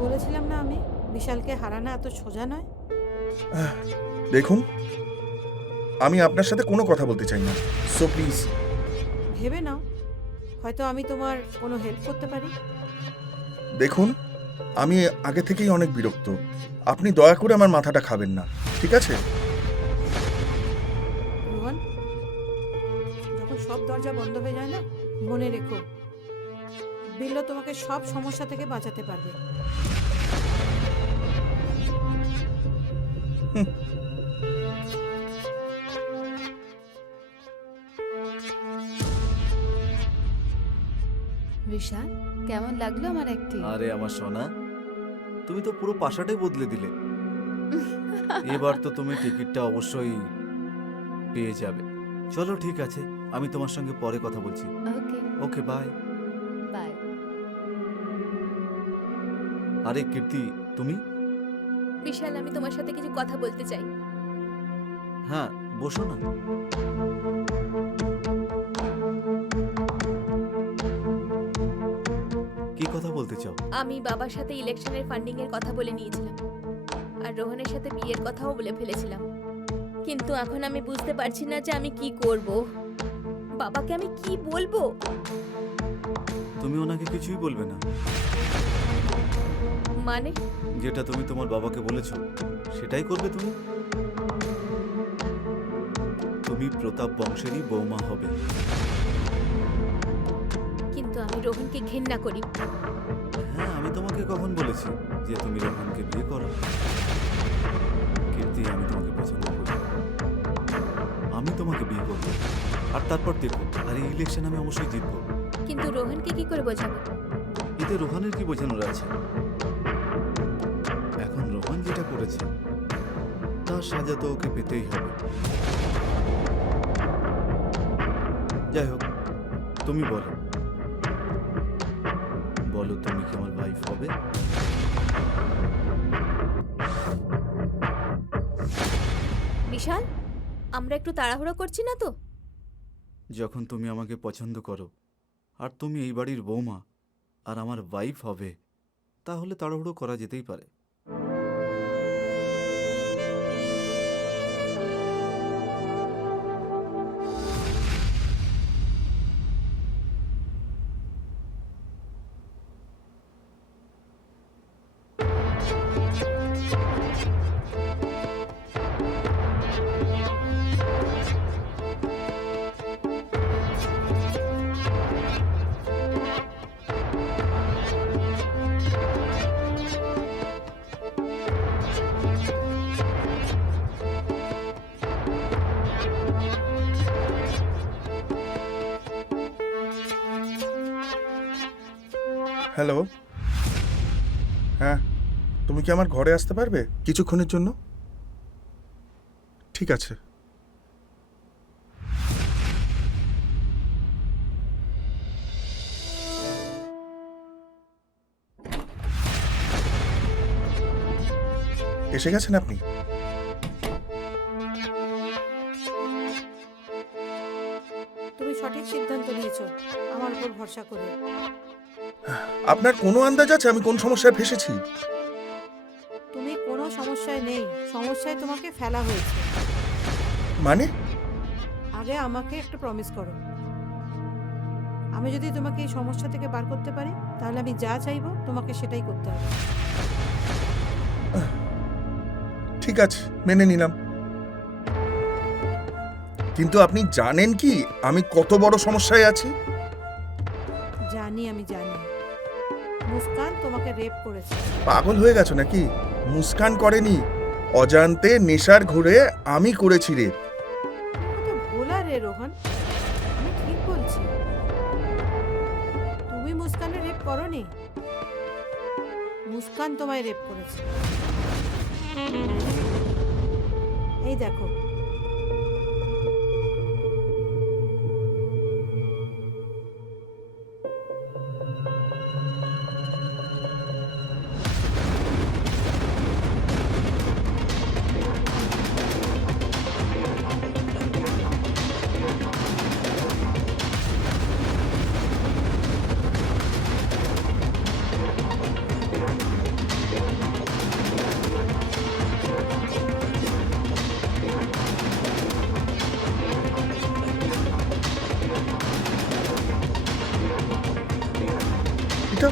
বলেছিলাম না আমি, বিশালকে হারানো এত সোজা নয়। দেখুন আমি আপনার সাথে কোনো কথা বলতে চাই না, সো প্লিজ। ভেবে নাও, হয়তো আমি তোমার কোনো হেল্প করতে পারি। দেখুন আমি আগে থেকেই অনেক বিরক্ত, আপনি দয়া করে আমার মাথাটা খাবেন না, ঠিক আছে? রোহন, যখন সব দরজা বন্ধ হয়ে যায় না, মনে রেখো বিল্লো তোমাকে সব সমস্যা থেকে বাঁচাতে পারবে। বিশাল, কেমন লাগলো আমার অ্যাক্টিং? আরে আমার সোনা, তুমি তো পুরো পাশাটাই বদলে দিলে। এবার তো তুমি টিকিটটা অবশ্যই পেয়ে যাবে। চলো ঠিক আছে, আমি তোমার সঙ্গে পরে কথা বলছি। ওকে, ওকে বাই। বাই। আরে কীর্তি, তুমি? বিশাল, আমি তোমার সাথে কিছু কথা বলতে চাই। হ্যাঁ, বসো না। কি কথা বলতে চাও? আমি বাবার সাথে ইলেকশনের ফান্ডিং এর কথা বলে নিয়েছিলাম, আর রোহনের সাথে বিয়ের কথাও বলে ফেলেছিলাম, কিন্তু এখন আমি বুঝতে পারছি না যে আমি কি করব। বাবাকে আমি কি বলবো? তুমি ওনাকে কিছুই বলবে না? মানে যেটা তুমি তোমার বাবাকে বলেছো সেটাই করবে তুমি? তুমি প্রতাপ বংশেরই বৌমা হবে। কিন্তু আমি রোহনকে ঘেন্না করি। হ্যাঁ, আমি তোমাকে কখন বলেছি যে তুমি রোহনকে বিয়ে করো? কীর্তি, আমি তোমাকে পছন্দ করি, আমি তোমাকে বিয়ে করবো, আর তারপর দেখো, আর এই ইলেকশন আমি অবশ্যই জিতবো। কিন্তু রোহনকে কি করে বোঝাবো? এতে রোহানের কি বোঝানোর আছে? এখন রোহান যেটা করেছে তার সাজা তো ওকে পেতেই হবে। যাই হোক, তুমি বলো, বলো তুমি কি আমার ওয়াইফ হবে? বিশাল, আমরা একটু তাড়াহুড়ো করছি না তো? যখন তুমি আমাকে পছন্দ করো আর তুমি এই বাড়ির বৌমা আর আমার ওয়াইফ হবে, তাহলে তাড়াহুড়ো করা যেতেই পারে। হ্যালো, হ্যাঁ, তুমি কি আমার ঘরে আসতে পারবে কিছুক্ষণের জন্য? ঠিক আছে। এসে গেছেন আপনি? তুমি সঠিক সিদ্ধান্ত নিয়েছো আমার উপর ভরসা করে। আপনার কোনো আন্দাজ আছে আমি কোন সমস্যায় ফেসেছি? তুমি কোনো সমস্যায় নেই, সমস্যায় তোমাকে ফেলা হয়েছে। মানে? আগে আমাকে একটা প্রমিস করো, আমি যদি তোমাকে এই সমস্যা থেকে বার করতে পারি তাহলে আমি যা চাইবো তোমাকে সেটাই করতে হবে। ঠিক আছে, মেনে নিলাম। কিন্তু আপনি জানেন কি আমি কত বড় সমস্যায় আছি? জানি, আমি জানি। মুস্কান তোমাকে রেপ করেছে। পাগল হয়ে গেছো নাকি? মুস্কান করেনি, অজান্তে নেশার ঘুরে আমি করেছি রে। কত ভোলা রে রোহন, আমি ঠিক বলছি। তুমি মুস্কানের রেপ করনি, মুস্কান তোমায় রেপ করেছে। এই দেখো, এটা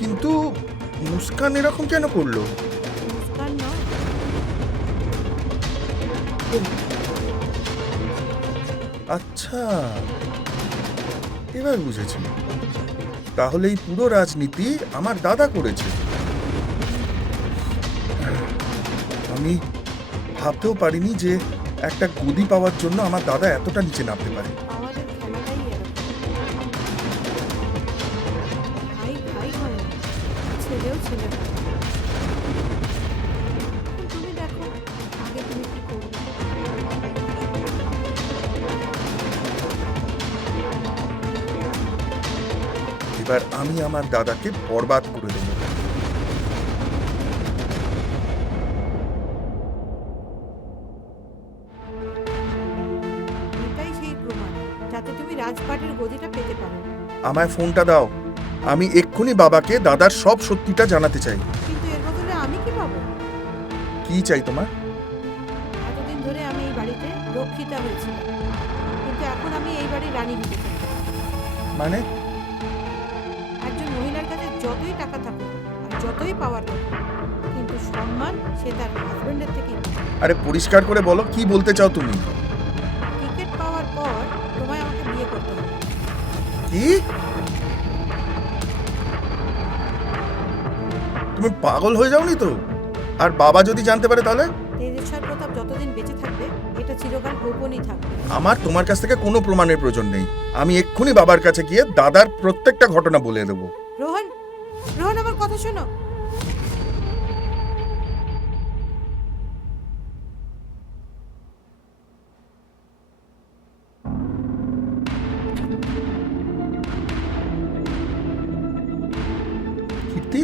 কিন্তু মুস্কান এরকম কেন করলো? মুস্কান নয়, আচ্ছা, এবার বুঝেছি। তাহলে এই পুরো রাজনীতি আমার দাদা করেছে। আমি ভাবতেও পারিনি যে একটা গদি পাওয়ার জন্য আমার দাদা এতটা নিচে নামতে পারে। আমাদের খেলাটাই এরকম, ভাই ভাই হয় না, ছেলেও ছেলে হয় না। তুমি দেখো আগে তুমি কি করবে। এবার আমি আমার দাদাকে বরবাদ করে দেবো। এটাই সেই প্রমাণ যাতে তুমি রাজপাটের গদিটা পেতে পারো। আমায় ফোনটা দাও, আমি এক্ষুনি বাবাকে দাদার সব সত্যিটা জানাতে চাই। কিন্তু এর বদলে আমি কি পাবো? কি চাই তোমার? এতদিন ধরে আমি এই বাড়িতে রক্ষিতা হয়েছিলাম, কিন্তু এখন আমি এই বাড়ির রানী হতে চাই। মানে? একজন মহিলার কাছে যতই টাকা থাকুক আর যতই পাওয়ার থাকুক, কিন্তু সম্মান সে তার হাজবেন্ডের থেকেই পায়। আরে পরিষ্কার করে বলো, কি বলতে চাও তুমি? টিকিট পাওয়ার পর তোমায় আমাকে বিয়ে করতে হবে। কি? তুমি পাগল হয়ে যাওনি তো? আর বাবা যদি জানতে পারে তাহলে? তেজেশ্বর প্রতাপ যতদিন বেঁচে থাকবে এটা চিরকাল গোপনই থাকবে। আমার তোমার কাছ থেকে কোনো প্রমাণের প্রয়োজন নেই। আমি এক্ষুনি বাবার কাছে গিয়ে দাদার প্রত্যেকটা ঘটনা বলে দেবো। রোহন, রোহন আমার কথা শোনো। কীর্তি,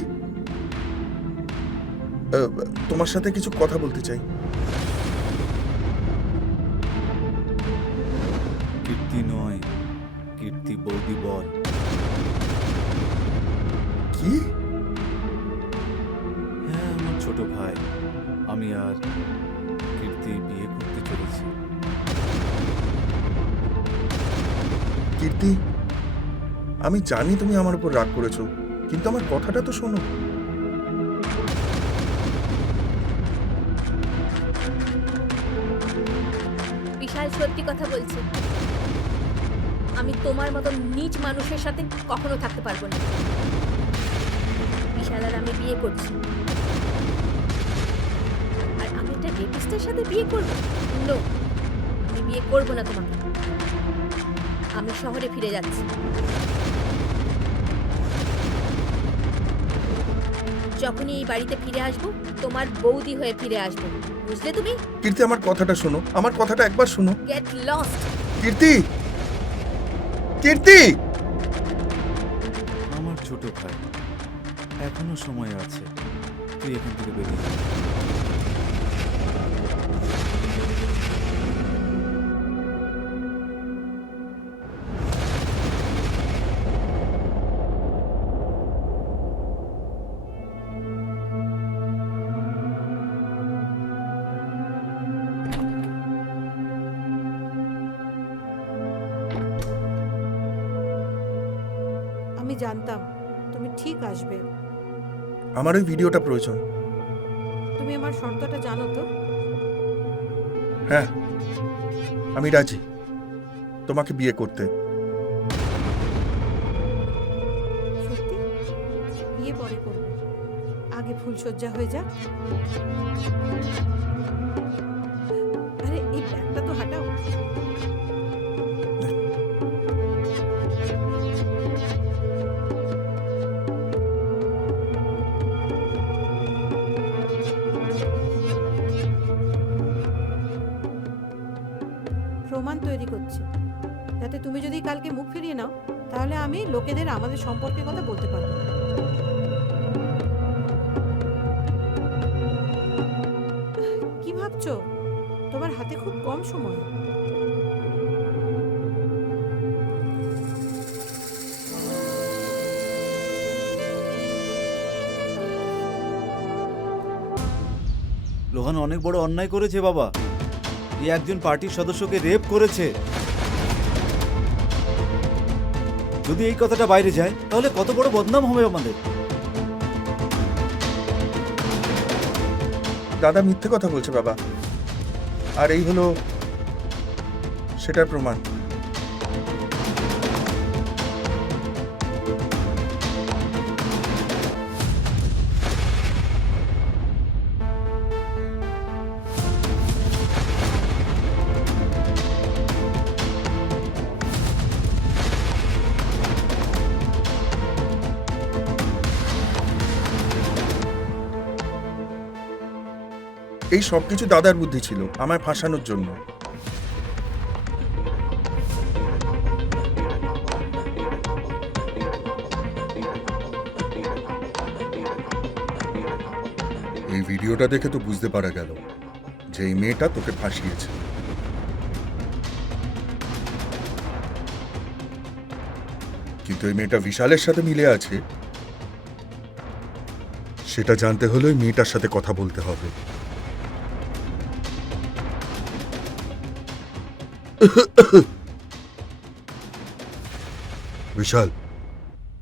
তোমার সাথে কিছু কথা বলতে চাই। কীর্তি নয়, কীর্তি বৌদি বল। কি? হ্যাঁ, আমার ছোট ভাই। আমি আর কীর্তি বিয়ে করতে চলেছি। কীর্তি, আমি জানি তুমি আমার উপর রাগ করেছো, কিন্তু আমার কথাটা তো শোনো। বিশাল সত্যি কথা বলছি, আমি তোমার মতো নীচ মানুষের সাথে কখনো থাকতে পারবো না। বিশাল আর আমি বিয়ে করছি, আর আমি একটা রেপিস্টের সাথে বিয়ে করব? নো, আমি বিয়ে করব না তোমাকে। আমি শহরে ফিরে যাচ্ছি। যখনই এই বাড়িতে ফিরে আসবো, তোমার বৌদি হয়ে ফিরে আসবো, বুঝলে তুমি? কীর্তি, আমার কথাটা শোনো, আমার কথাটা একবার শোনো। Get lost. কীর্তি, কীর্তি! আমার ছোট ভাই, এখনো সময় আছে, তুই এখান থেকে বেরিয়ে যা। আমি জানতাম তুমি ঠিক আসবে। আমার ওই ভিডিওটা প্রয়োজন। তুমি আমার শর্তটা জানো তো? হ্যাঁ, আমি রাজি তোমাকে বিয়ে করতে। সত্যি? বিয়ে পরে করবে, আগে ফুলসজ্জা হয়ে যাক। আরে এই ব্যাগটা তো হাঁটাও। প্রমাণ তৈরি করছি, যাতে তুমি যদি কালকে মুখ ফিরিয়ে নাও, তাহলে আমি লোকেদের আমাদের সম্পর্কের কথা বলতে পারবো। কি ভাবছো? তোমার হাতে খুব কম সময়। লোহান অনেক বড় অন্যায় করেছে বাবা। এই একজন পার্টির সদস্যকে রেপ করেছে। যদি এই কথাটা বাইরে যায়, তাহলে কত বড় বদনাম হবে আমাদের। দাদা মিথ্যে কথা বলছে বাবা, আর এই হলো সেটার প্রমাণ। এই সবকিছু দাদার বুদ্ধি ছিল আমায় ফাঁসানোর জন্য। এই ভিডিওটা দেখে তো বুঝতে পারা গেল যে এই মেয়েটা তোকে ফাঁসিয়েছে। কিন্তু এই মেয়েটা বিশালের সাথে মিলে আছে, সেটা জানতে হলে ওই মেয়েটার সাথে কথা বলতে হবে। বিশাল,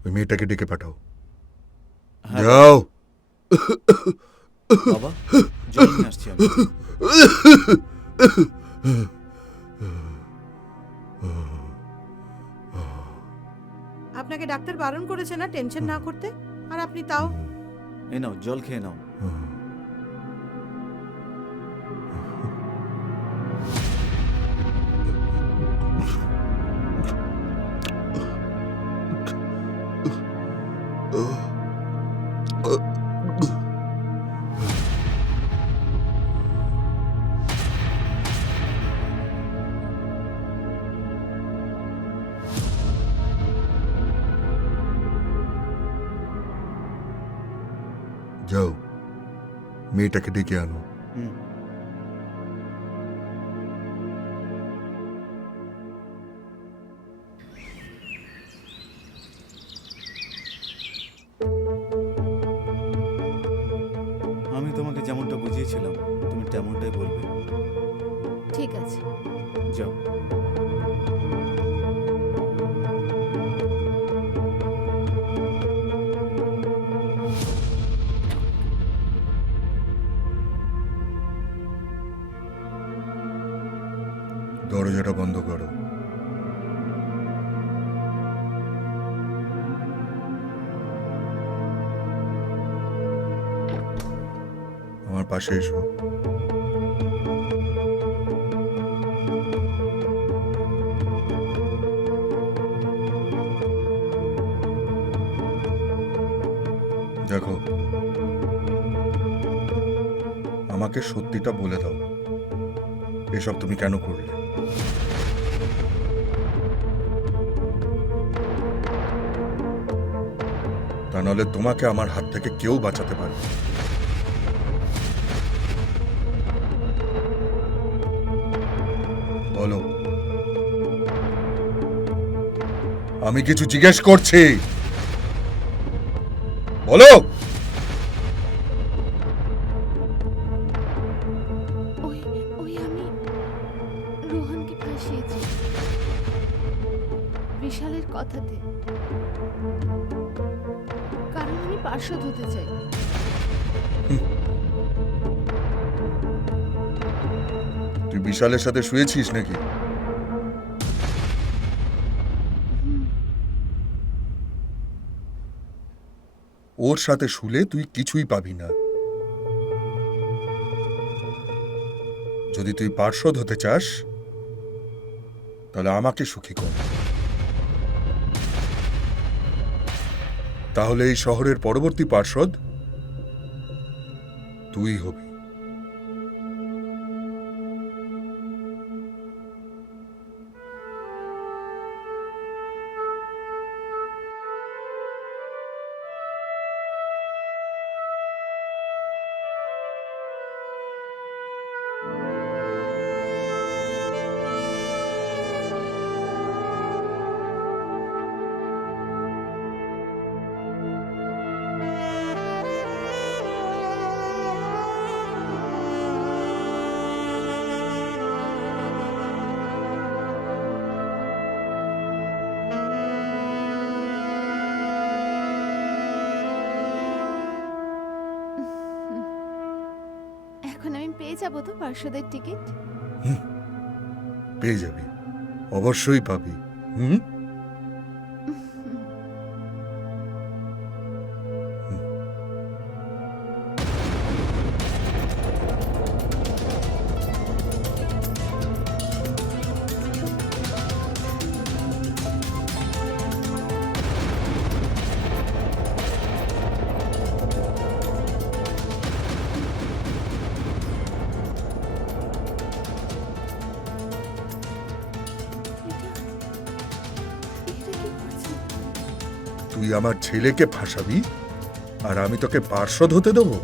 ওই মেয়েটাকে ডেকে পাঠাও। হ্যাঁ যাও। বাবা, জল নিয়ে আসছি আমি। আপনাকে ডাক্তার বারণ করেছে না টেনশন না করতে, আর আপনি তাও। এই নাও, জল খেয়ে নাও। যাও, মেয়েটাকে ডেকে আনো। হুম। আমি তোমাকে যেমনটা বুঝিয়েছিলাম তুমি তেমনটাই বলবে। ঠিক আছে। যাও। দরজাটা বন্ধ করো। আমার পাশে এসো। দেখো, আমাকে সত্যিটা বলে দাও, এসব তুমি কেন করলে? তা নাহলে তোমাকে আমার হাত থেকে কেউ বাঁচাতে পারবে না। বলো। আমি কিছু জিজ্ঞেস করছি, বলো। ওই ওই আমি রোহনকে ফাঁসিয়েছি বিশালের কথাতে, কারণ আমি পার্শ্বদ হতে চাই। তুই বিশালের সাথে শুয়েছিস নাকি? ওর সাথে শুলে তুই কিছুই পাবি না। যদি তুই পার্শ্বদ হতে চাস তাহলে আমাকে সুখী কর, তাহলে এই শহরের পরবর্তী পার্শ্বদ তুই হবি। এখন আমি পেয়ে যাবো তো পার্শ্বদের টিকিট? পেয়ে যাবি, অবশ্যই পাবি। হুম। এটা কি করছেন? তুই আমার ছেলেকে ফাঁসাবি আর আমি তোকে পার্শ্বদ হতে দেবো?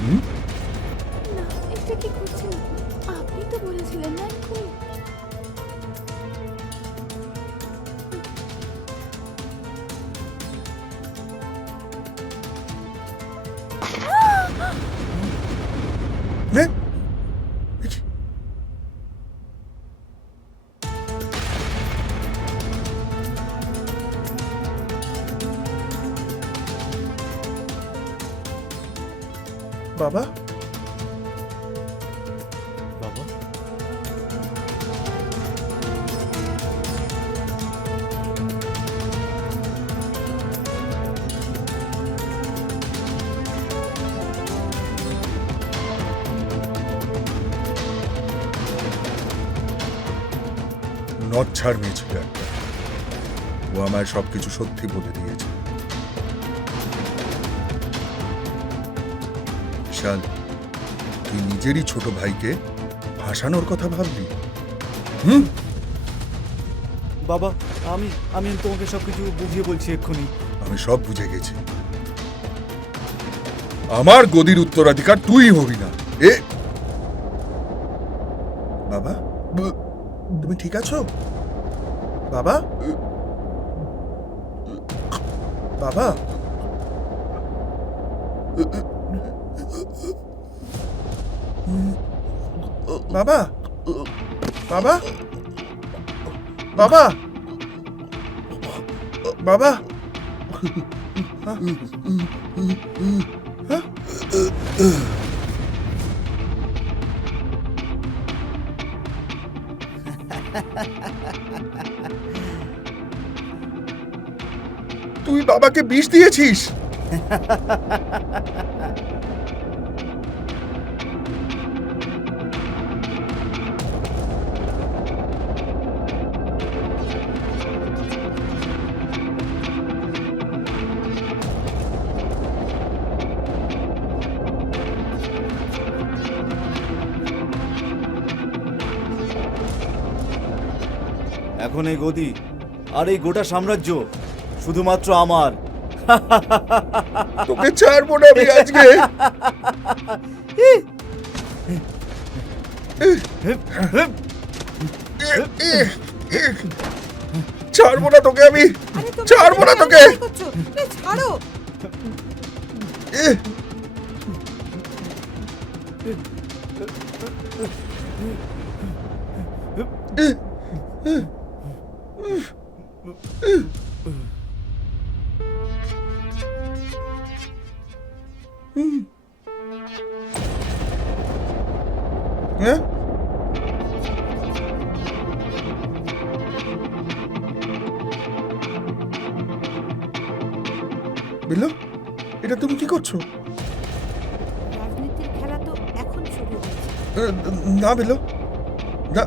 হুম। না, এটা কি করছেন আপনি? আপনি তো বলেছিলেন না এক্ষুনি। নে। বাবা, বাবা, নচ্ছাড় মেয়ে ছিল একটা, ও আমায় সবকিছু সত্যি বলে দিয়েছে। বিশাল, তুই নিজেরই ছোট ভাইকে ফাঁসানোর কথা ভাবলি? হুম। বাবা, আমি আমি তোমাকে সবকিছু বুঝিয়ে বলছি এক্ষুনি। আমি সব বুঝে গেছি। আমার গদির উত্তরাধিকার তুই হবি না। এ বাবা, তুমি ঠিক আছো? বাবা, বাবা, বাবা, বাবা, বাবা, বাবা, তুই বাবাকে বিষ দিয়েছিস? এখন এই গদি আর এই গোটা সাম্রাজ্য শুধুমাত্র আমার। তোকে ছাড়বো না আমি আজকে। ছাড়বো না তোকে আমি, আরে তুমি ছাড়বো না তোকে। কি করছো? আরে ছাড়ো। হ্যাঁ? বিল্লু, এটা তুমি কি করছো? রাজনীতির খেলা তো এখন শুরু হয়েছে। না বিল্লু, না,